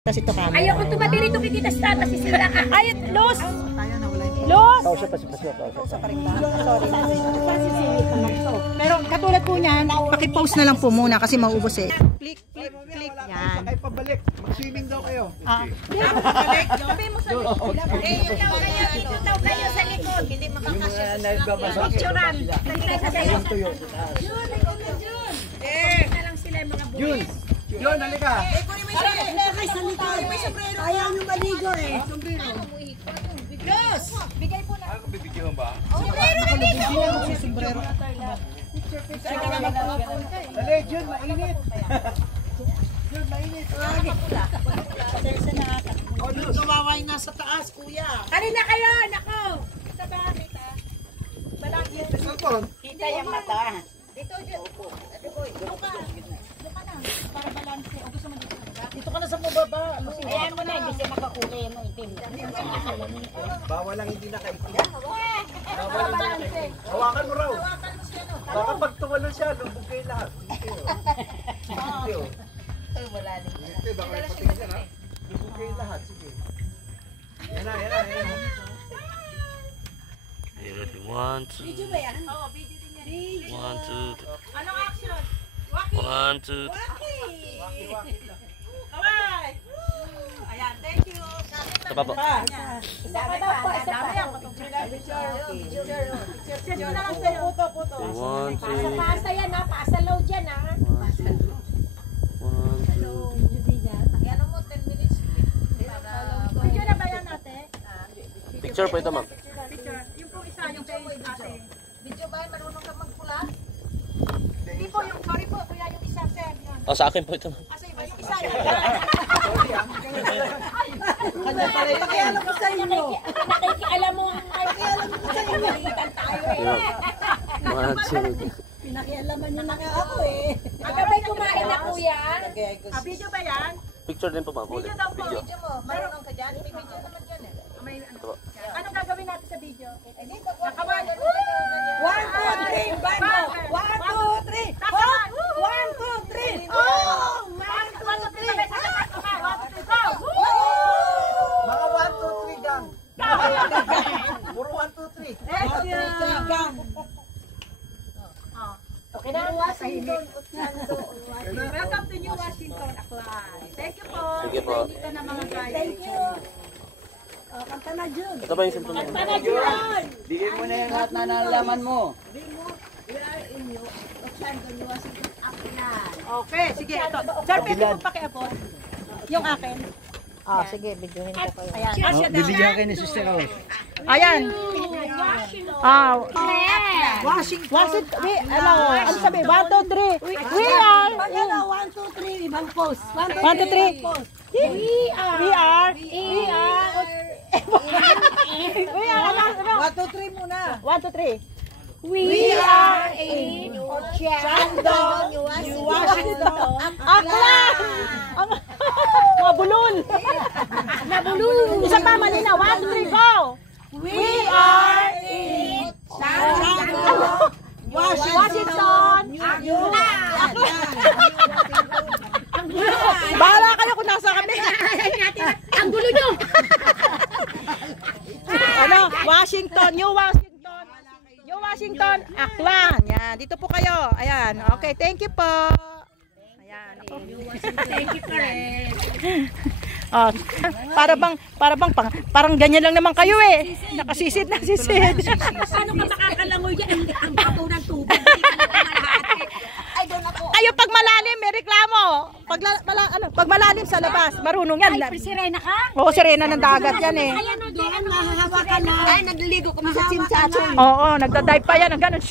Kasi ito kami. Ayaw ko tumabi rito kay Tita Star kasi sila ka. Ay, los! Los! Pero katulad po niyan, paki-post na lang po muna kasi maubos eh. Click, click, click. Yan. Sakay pabalik. Mag-swimming daw kayo. Pabalik, sabi mo sa likod. Dito daw kayo sa likod. Hindi makakasya sa picturean. Hindi ka sa likod. Yun, ikaw na Jun. Na lang sila yung mga buwis. Yun, halika. Ayaw nyo maligo eh. Los! Bigay po na. Ako bibigyan ba? Sombrero na dito! Sombrero. Dali, Jun, mainit. Jun, mainit. O, doon nawaway na sa taas, kuya. Kanina kayo, nako! Kita ba, kita? Balangin. Cellphone. Kita yung mata. Dito, Jun. Dito ka. Dito ka na. Para balanse. O gusto mo dito? Dito ka na sa mababa. Ayan mo na, hindi siya makakulay mo itim. Bawal lang hindi nakaitim. Para balanse. Hawakan mo raw. Hawakan mo siya, no? Baka pag tumalon siya, lubog kayo lahat. Hindi oh. Wala din. Hindi, baka may patingin siya ha. Lubog kayo lahat, sige. Yan na, yan na, yan na. One, two, Video ba yan? Oo, video din yan. 1, 2, 3. Anong action? 1, 2, 3. Kawai! Ayan, thank you. Ito pa po. Isa pa daw po, isa pa. Picture na lang sa'yo. Puto. 1, 2, Pasa yan ha, pasa load yan ha. 1, 2. Ayan mo, 10 minutes. Video na ba yan ate? Picture po ito, ma'am. Picture. Yung po isa, yung kay ate. Video ba? Marunong ka magpula? Hindi po, yung sorry po, kuya, yung isa, sir. Oh, sa akin po ito, ma'am. Asa iba yung isa? Kanya pala yun. Pakialam ko sa inyo. Nakikialam mo ang nakikialam mo sa inyo. Malitan tayo eh. 1, 2, 3. Pinakialaman niyo na nga ako eh. Agabay kumain na kuya. Video ba yan? Picture din po, ma'am. Video daw po. Video. Video mo. Marunong ka dyan? May video naman dyan eh. May ano. Anong gagawin natin sa video? Nakawalan. 1, 2, 3, bando! 1, 2, 3! Hop! 1, 2, 3! Oh! 1, 2, 3! Mga 1, 2, 3 gang. Puro 1, 2, 3. Gang! Okay na. Washington. Welcome to New Washington, Aklan. Thank you po. Thank you po. Dito na mga guys. Thank you. Kanta na Jun! Ito ba yung cellphone mo? Panajuan! Bigay mo na yung lahat na nalaman mo. Okay, sige. Ito. Sir, pwede mo pakiabot? Yung akin. Ah, sige. Videohin ko kayo. Ayan. Bibigyan kayo ni Sister Rose. Ayan. Ah, Washington. Ano sabi? 1, 2, 3. We are. 1, 2, 3. Ibang post. 1, 2, 3. We are. We are. 1, 2, 3 muna. 1, 2, 3. We are in Shandong, New Washington. Aklan! Mabulol. Isa pa, mali na. 1, 2, 3, go! We are in Shandong, Washington. Bahala kayo kung nasa kami. Ang gulo nyo. Ano? Washington, New Washington, Aklan. Yan, dito po kayo. Ayan. Okay, thank you po. Ayan. Thank you, Karen. Oh, parang ganyan lang naman kayo eh. Nakasisid na sisid. Paano ka makakalangoy yan? Ang babaw ng tubig. Ay, doon ako. Kayo pag malalim, may reklamo. Pag malalim sa labas, marunong yan. Ay, sirena ka? Oo, sirena ng dagat yan eh. Ayan o, doon mahahawakan na. Ay, nagliligo ka sa chimchachoy. Oo, nagda-dive pa yan. Ang ganun.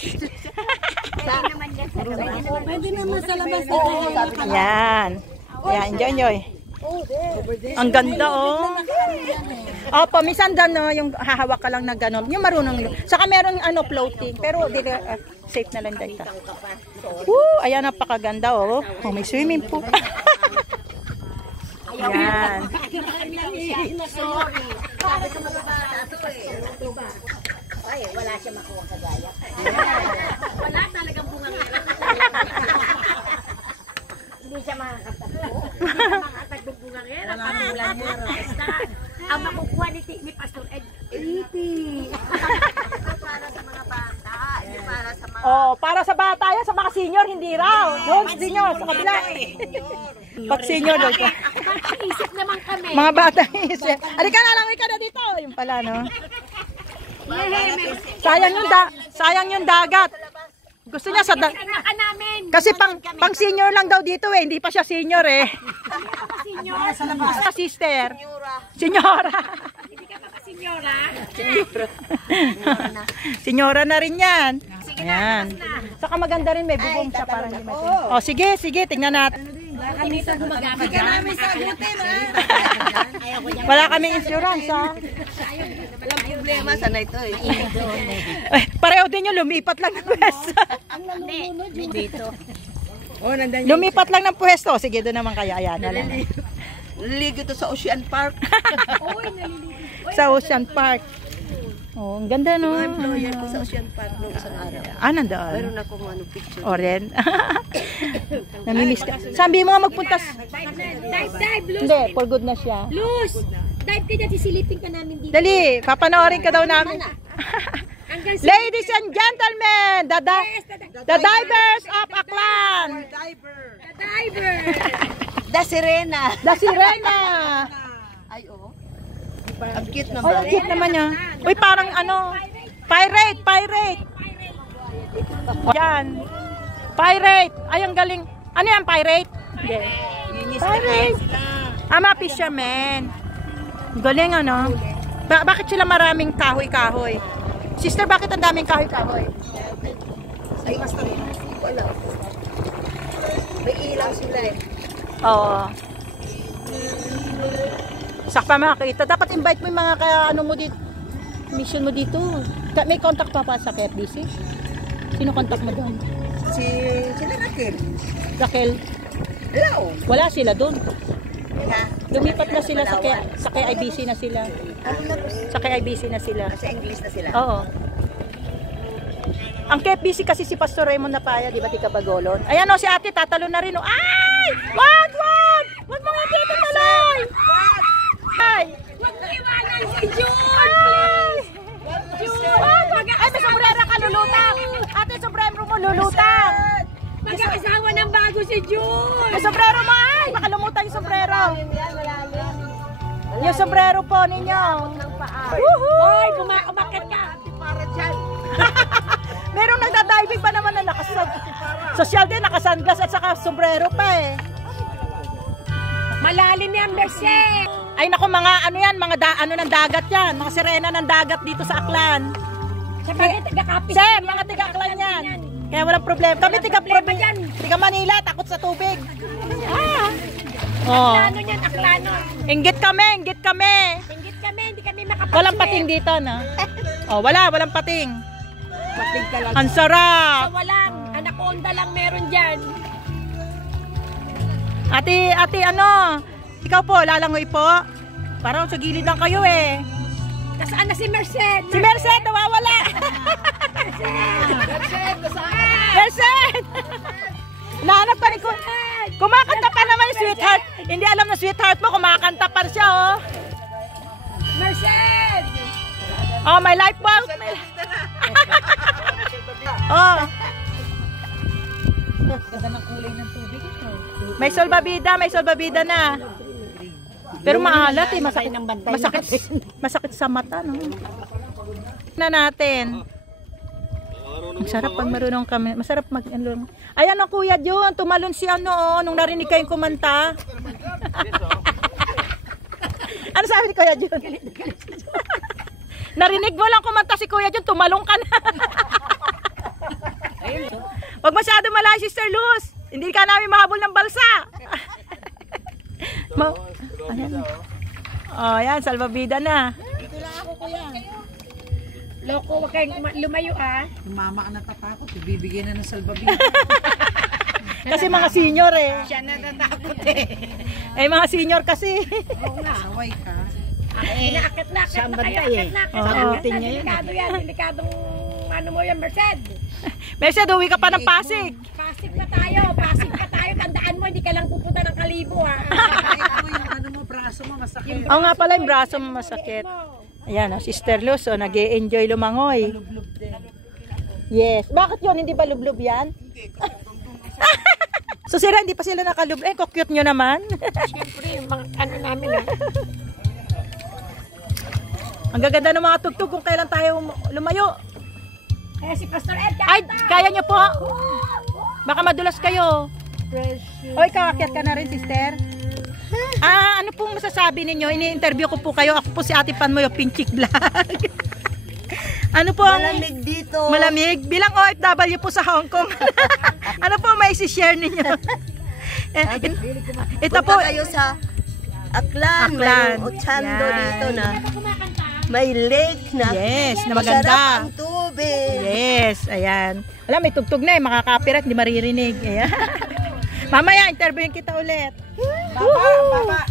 Pwede naman sa labas na hahawakan. Yan. Yan, enjoy. Ang ganda oh. Opo, minsan gano'n, yung hahawak ka lang na gano'n. Yung marunong. Saka meron floating. Pero safe na lang dito. Ayan, napakaganda oh. Oh, may swimming pool. Yan. Ay, wala siya makuha kagaya. Wala talagang bunga. Hindi siya makakatapo. nagbubungangera. Ang makukuha ni Pastor Ed. Para sa mga bata. Hindi para sa mga... Oh, para sa bata yan, sa mga senior, hindi raw. Doon, senior, sa kabila. Pag senior, doon. Ako bata isip naman kami. Mga bata isip. Halika na dito. Yung pala, no? Sayang yung dagat. Gusto niya sa namin. kasi pang senior lang daw dito eh, hindi pa siya senior eh. Senior. Sa sister. Senyora. Hindi ka pa senyora. Senyora na rin yan. Sige na, Ayan. Saka maganda rin, may bubong siya para hindi matin. Oh, sige, tingnan natin. Kami sa gumagamit. Hindi ka namin sagutin, ha? Wala kaming insurance, ha? Walang problema, sana ito eh. Pareho din yung lumipat lang ng pwesto. Dito. Lumipat lang ng pwesto. Sige, doon naman kaya. Ayan, Naliligo to sa Ocean Park. sa Ocean Park. Oh, ang ganda, no? Employer ko sa Ocean Park nung isang araw. Nandoon. Meron akong picture. Oren. Namimiss ka. Sabi mo nga magpunta. Dive, Luz. Hindi, for good na siya. Luz, dive ka dyan, sisilipin ka namin dito. Dali, papanoorin ka daw namin. Hanggang Ladies and gentlemen, the divers of Aklan. The diver. Da Sirena. The Sirena. Ay, oo. Ang cute Ay, naman. ang cute naman niya. Uy, parang ano, pirate. Yan. Pirate. Ay, ang galing. Ano yan, pirate? Hindi. Pirate. Mga fisherman. Galing, ano? Bakit sila maraming kahoy-kahoy? Sister, bakit ang daming kahoy-kahoy? Ay, wala. May ilaw sila eh. Oo. Sakpa makakita. Dapat invite mo yung mga ano mo dito. Mission mo dito. May contact pa sa KFBC? Sino contact mo doon? Sila Raquel. Raquel? Hello. Wala sila doon. Ha? Lumipat na sila sa KIBC na sila. Sa KIBC na sila. Sa English na sila. Oo. Ang KFBC kasi si Pastor Raymond Napaya, di ba, tika Bagolon? Ayan o, si ate, tatalo na rin o. Ay! Wag! Wag mo nga dito tuloy! Ay! Huwag mo iwanan si June, Ay! please. Ay, may sombrero ka, lulutang! Ate, sombrero mo, lulutang! Mag-asawa ng bago si June. May sombrero mo, ay! Baka lumutan yung sombrero. Yung sombrero po ninyo. Woohoo! Hoy, umakit ka. Para dyan. Merong nagdadiving pa naman na social din, nakasunglass at saka sombrero pa eh. Malalim yan, Merced. Ay nako, mga ano yan, mga ano ng dagat yan, mga sirena ng dagat dito sa Aklan. Sem, mga tiga Aklan yan. Kaya walang problema. Kami tiga Manila, takot sa tubig. Oh. Aklano yan, aklano. Inggit kami. Inggit kami, hindi kami makapag-swim. Walang pating dito, no? Oh, walang pating. Patig ka lang. Ang sarap. Walang, anaconda lang meron dyan. Ate, ano? Ikaw po, lalangoy po. Parang sa gilid lang kayo eh. Nasaan na si Merced? Si Merced, nawawala. Merced! Nahanap pa rin ko. Kumakanta pa naman yung sweetheart. Hindi alam na sweetheart mo, kumakanta pa siya, oh. Merced! Oh, my life boat. Oh. Ganda ng kulay ng tubig ito. May solbabida na. Pero maalat eh, masakit sa mata, no? Na natin. Masarap pag marunong kami. Masarap mag-along. Ayan ang Kuya Jun, tumalon si ano, oh, nung narinig kayong kumanta. Ano sabi ni Kuya Jun? Narinig mo lang kumanta si Kuya Jun, tumalong ka na. Huwag masyado malayo, Sister Luz. Hindi ka namin mahabol ng balsa. Ayan. Oh, ayan, salvavida na. Dito lang ako, kuya. Loko, huwag kayong lumayo ah. Yung mama ka natatakot, ibibigyan na ng salbabida. Kasi mga senior eh. Siya na natakot eh. Eh, mga senior kasi. Oo nga. Saway ka. Inaakit na kayo. Sagutin niya yun. Delikado yan. Delikadong ano mo yan, Merced. Merced, uwi ka pa ng Pasig. Pasig pa tayo. Tandaan mo, hindi ka lang pupunta ng Kalibo ha. braso mo masakit. Oo nga pala, yung braso mo masakit. Ayan, oh, Sister Luz, oh, nag-e-enjoy lumangoy. Yes. Bakit yun? Hindi ba lublub yan? So sila, hindi pa sila nakalub. Eh, cute nyo naman. Siyempre, mga ano namin ah. Ang gaganda ng mga tugtog kung kailan tayo lumayo. Kaya si Pastor Ed, Ay, kaya nyo po. Baka madulas kayo. Oy, kakakyat ka na rin, sister. Ah, ano pong masasabi ninyo? Ini-interview ko po kayo. Ako po si Ate Pan mo, yung Pinchik Vlog. Ano po? Malamig dito. Malamig. Bilang OFW po sa Hong Kong. Ano po may isi-share ninyo? Ito po. Punta kayo sa Aklan. Aklan. May Ochando Yan. dito na. May lake na. Yes, na Masarap maganda. ang tubig. Yes, ayan. Alam, may tugtog na eh. Makaka-copyright, hindi maririnig. Ayan. Mamaya, interviewin kita ulit. Baba.